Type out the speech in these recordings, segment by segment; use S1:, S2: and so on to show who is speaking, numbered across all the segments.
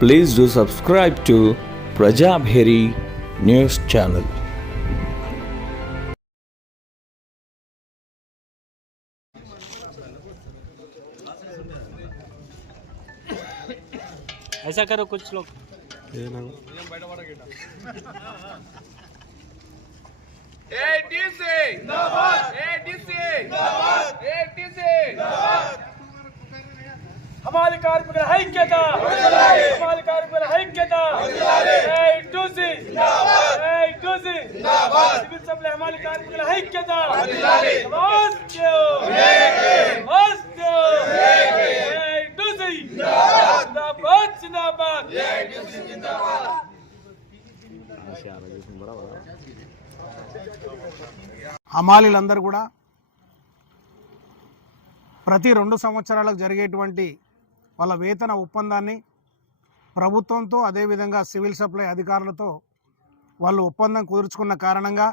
S1: please do subscribe to Prajabheri News Channel.
S2: ऐसा करो कुछ लोग
S3: एडीसी
S2: एडीसी అమాయకారుల ఐక్యత అమాయకారుల ఐక్యత సివిల్ సప్లై అమాయకారుల ఐక్యత
S4: హమాలీలందరూ కూడా ప్రతి రెండు సంవత్సరాలకు జరిగేటువంటి వాళ్ళ వేతన ఒప్పందాన్ని ప్రభుత్వంతో అదేవిధంగా సివిల్ సప్లై అధికారులతో వాళ్ళు ఒప్పందం కుదుర్చుకున్న కారణంగా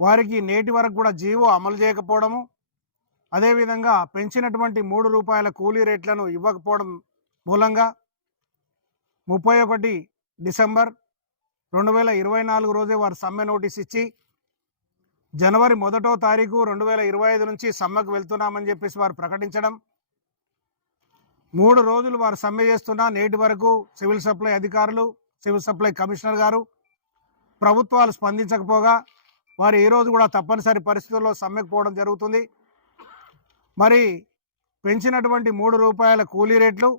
S4: వారికి నేటి వరకు కూడా జీవో అమలు చేయకపోవడము అదేవిధంగా పెంచినటువంటి మూడు రూపాయల కూలీ రేట్లను ఇవ్వకపోవడం మూలంగా ముప్పై ఒకటి డిసెంబర్ రెండు వేల ఇరవై నాలుగు రోజే వారు సమ్మె నోటీస్ ఇచ్చి జనవరి మొదటో తారీఖు రెండు వేల ఇరవై ఐదు నుంచి సమ్మెకు వెళ్తున్నామని చెప్పేసి వారు ప్రకటించడం మూడు రోజులు వారు సమ్మె చేస్తున్నా నేటి వరకు సివిల్ సప్లై అధికారులు సివిల్ సప్లై కమిషనర్ గారు ప్రభుత్వాలు స్పందించకపోగా వారు ఈరోజు కూడా తప్పనిసరి పరిస్థితుల్లో సమ్మెకు పోవడం జరుగుతుంది. మరి పెంచినటువంటి మూడు రూపాయల కూలీ రేట్లు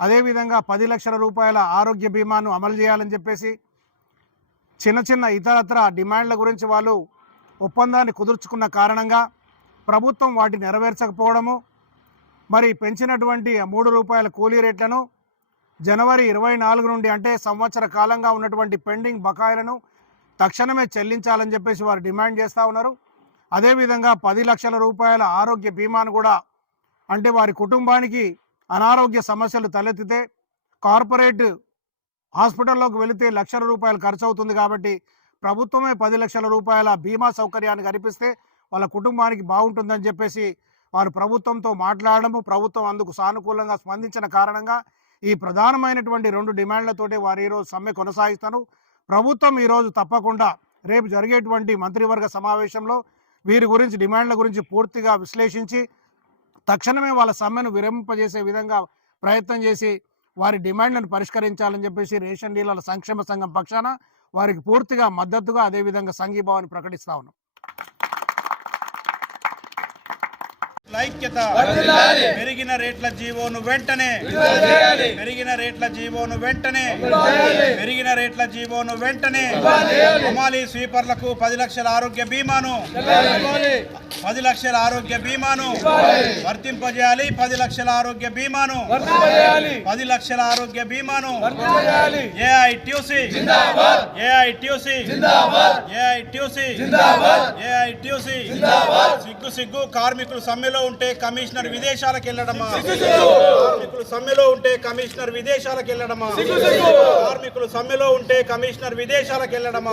S4: అదేవిధంగా పది లక్షల రూపాయల ఆరోగ్య బీమాను అమలు చేయాలని చెప్పేసి చిన్న చిన్న ఇతరత్ర డిమాండ్ల గురించి వాళ్ళు ఒప్పందాన్ని కుదుర్చుకున్న కారణంగా ప్రభుత్వం వాటిని నెరవేర్చకపోవడము మరి పెంచినటువంటి మూడు రూపాయల కూలీ రేట్లను జనవరి ఇరవై నాలుగు నుండి అంటే సంవత్సర కాలంగా ఉన్నటువంటి పెండింగ్ బకాయిలను తక్షణమే చెల్లించాలని చెప్పేసి వారు డిమాండ్ చేస్తూ ఉన్నారు. అదేవిధంగా పది లక్షల రూపాయల ఆరోగ్య బీమాను కూడా అంటే వారి కుటుంబానికి అనారోగ్య సమస్యలు తలెత్తితే కార్పొరేట్ హాస్పిటల్లోకి వెళితే లక్షల రూపాయలు ఖర్చు అవుతుంది కాబట్టి ప్రభుత్వమే పది లక్షల రూపాయల బీమా సౌకర్యాన్ని కల్పిస్తే వాళ్ళ కుటుంబానికి బాగుంటుందని చెప్పేసి వారు ప్రభుత్వంతో మాట్లాడము ప్రభుత్వం అందుకు సానుకూలంగా స్పందించిన కారణంగా ఈ ప్రధానమైనటువంటి రెండు డిమాండ్లతోటి వారు ఈరోజు సమ్మె కొనసాగిస్తారు. ప్రభుత్వం ఈరోజు తప్పకుండా రేపు జరిగేటువంటి మంత్రివర్గ సమావేశంలో వీరి గురించి డిమాండ్ల గురించి పూర్తిగా విశ్లేషించి తక్షణమే వాళ్ళ సమ్మెను విరమింపజేసే విధంగా ప్రయత్నం చేసి వారి డిమాండ్లను పరిష్కరించాలని చెప్పేసి రేషన్ డీలర్ల సంక్షేమ సంఘం పక్షాన వారికి పూర్తిగా మద్దతుగా అదేవిధంగా సంఘీభావాన్ని ప్రకటిస్తా ఉన్నాం.
S5: ఐక్యత పెరిగిన రేట్ల జీవోను వెంటనే పెరిగిన రేట్ల జీవోను వెంటనే పెరిగిన రేట్ల జీవోను వెంటనే హమాలి స్వీపర్లకు పది లక్షల ఆరోగ్య బీమాను పది లక్షల ఆరోగ్య బీమాను వర్తింపజేయాలి. పది లక్షల ఆరోగ్య బీమాను పది లక్షల ఆరోగ్య బీమాను ఏఐటిసి ఏఐటిసి ఏఐటిసి ఏఐటిసి సిగ్గు సిగ్గు కార్మికులు సమ్మెలో ఉంటే కమిషనర్ విదేశాలకు వెళ్ళడమా? కార్మికులు సమ్మెలో ఉంటే కమిషనర్ విదేశాలకు వెళ్ళడమా? కార్మికులు సమ్మెలో ఉంటే కమిషనర్ విదేశాలకు వెళ్ళడమా?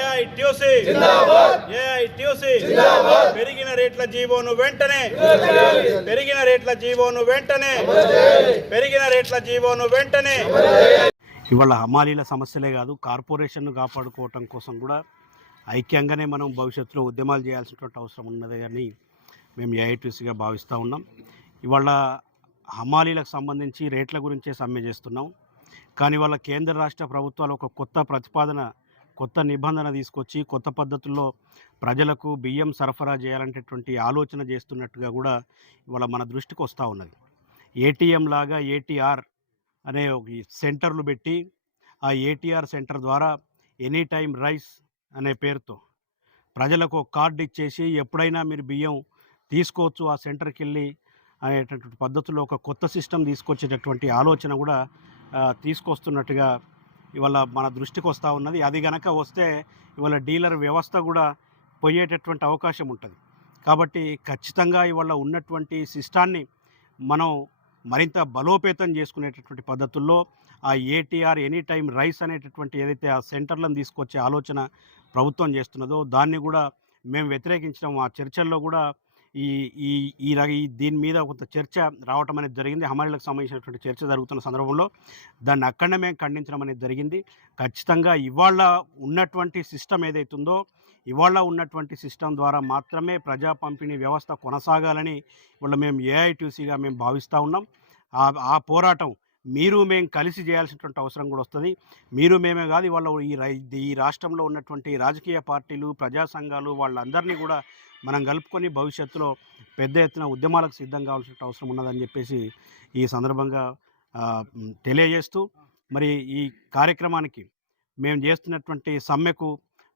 S5: ఏఐటిసి ఏఐటిసి పెరిగిన రేట్ల జీవోను వెంటనే. పెరిగిన రేట్ల జీవోను వెంటనే. పెరిగిన రేట్ల జీవోను వెంటనే.
S6: ఇవాళ హమాలీల సమస్యలే కాదు కార్పొరేషన్ను కాపాడుకోవటం కోసం కూడా ఐక్యంగానే మనం భవిష్యత్తులో ఉద్యమాలు చేయాల్సినటువంటి అవసరం ఉన్నది కానీ మేము ఏఐటీసీగా భావిస్తూ ఉన్నాం. ఇవాళ హమాలీలకు సంబంధించి రేట్ల గురించే సమ్మె చేస్తున్నాం. కానీ వాళ్ళ కేంద్ర రాష్ట్ర ప్రభుత్వాలు ఒక కొత్త ప్రతిపాదన కొత్త నిబంధన తీసుకొచ్చి కొత్త పద్ధతుల్లో ప్రజలకు బియ్యం సరఫరా చేయాలనేటటువంటి ఆలోచన చేస్తున్నట్టుగా కూడా ఇవాళ మన దృష్టికి వస్తూ ఉన్నది. ఏటీఎం లాగా ఏటీఆర్ అనే ఒక సెంటర్లు పెట్టి ఆ ఏటీఆర్ సెంటర్ ద్వారా ఎనీ టైం రైస్ అనే పేరుతో ప్రజలకు ఒక కార్డు ఇచ్చేసి ఎప్పుడైనా మీరు బియ్యం తీసుకోవచ్చు ఆ సెంటర్కి వెళ్ళి అనేటటువంటి పద్ధతిలో ఒక కొత్త సిస్టమ్ తీసుకొచ్చేటటువంటి ఆలోచన కూడా తీసుకొస్తున్నట్టుగా ఇవాళ మన దృష్టికి వస్తూ ఉన్నది. అది గనక వస్తే ఇవాళ డీలర్ వ్యవస్థ కూడా పోయేటటువంటి అవకాశం ఉంటుంది. కాబట్టి ఖచ్చితంగా ఇవాళ ఉన్నటువంటి సిస్టాన్ని మనం మరింత బలోపేతం చేసుకునేటటువంటి పద్ధతుల్లో ఆ ఏటీఆర్ ఎనీ టైం రైస్ అనేటటువంటి ఏదైతే ఆ సెంటర్లను తీసుకొచ్చే ఆలోచన ప్రభుత్వం చేస్తున్నదో దాన్ని కూడా మేము వ్యతిరేకించడం ఆ చర్చల్లో కూడా ఈ ఈ ఈ దీని మీద కొంత చర్చ రావటం అనేది జరిగింది. హమాలీలకు సంబంధించినటువంటి చర్చ జరుగుతున్న సందర్భంలో దాన్ని అక్కడనే మేము ఖండించడం అనేది జరిగింది. ఖచ్చితంగా ఇవాళ ఉన్నటువంటి సిస్టమ్ ఏదైతుందో ఇవాళ ఉన్నటువంటి సిస్టమ్ ద్వారా మాత్రమే ప్రజా పంపిణీ వ్యవస్థ కొనసాగాలని ఇవాళ మేము ఏఐటీసీగా మేము భావిస్తూ ఉన్నాం. ఆ ఆ పోరాటం మీరు మేము కలిసి చేయాల్సినటువంటి అవసరం కూడా వస్తుంది. మీరు మేమే కాదు ఇవాళ ఈ రై ఈ రాష్ట్రంలో ఉన్నటువంటి రాజకీయ పార్టీలు ప్రజా సంఘాలు వాళ్ళందరినీ కూడా మనం కలుపుకొని భవిష్యత్తులో పెద్ద ఎత్తున ఉద్యమాలకు సిద్ధం కావాల్సిన అవసరం ఉన్నదని చెప్పేసి ఈ సందర్భంగా తెలియజేస్తూ మరి ఈ కార్యక్రమానికి మేము చేస్తున్నటువంటి సమ్మెకు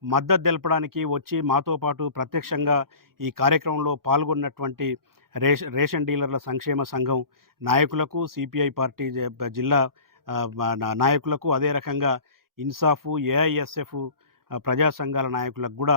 S6: మద్దతు తెలపడానికి వచ్చి మాతో పాటు ప్రత్యక్షంగా ఈ కార్యక్రమంలో పాల్గొన్నటువంటి రేష రేషన్ డీలర్ల సంక్షేమ సంఘం నాయకులకు సిపిఐ పార్టీ జిల్లా నాయకులకు అదే రకంగా ఇన్సాఫ్ ఏఐఎస్ఎఫ్ ప్రజా సంఘాల నాయకులకు కూడా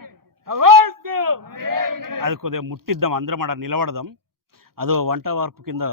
S6: అది కొద్దిగా ముట్టిద్దాం అందరం అక్కడ నిలబడదాం. అదో వంట వార్పు కింద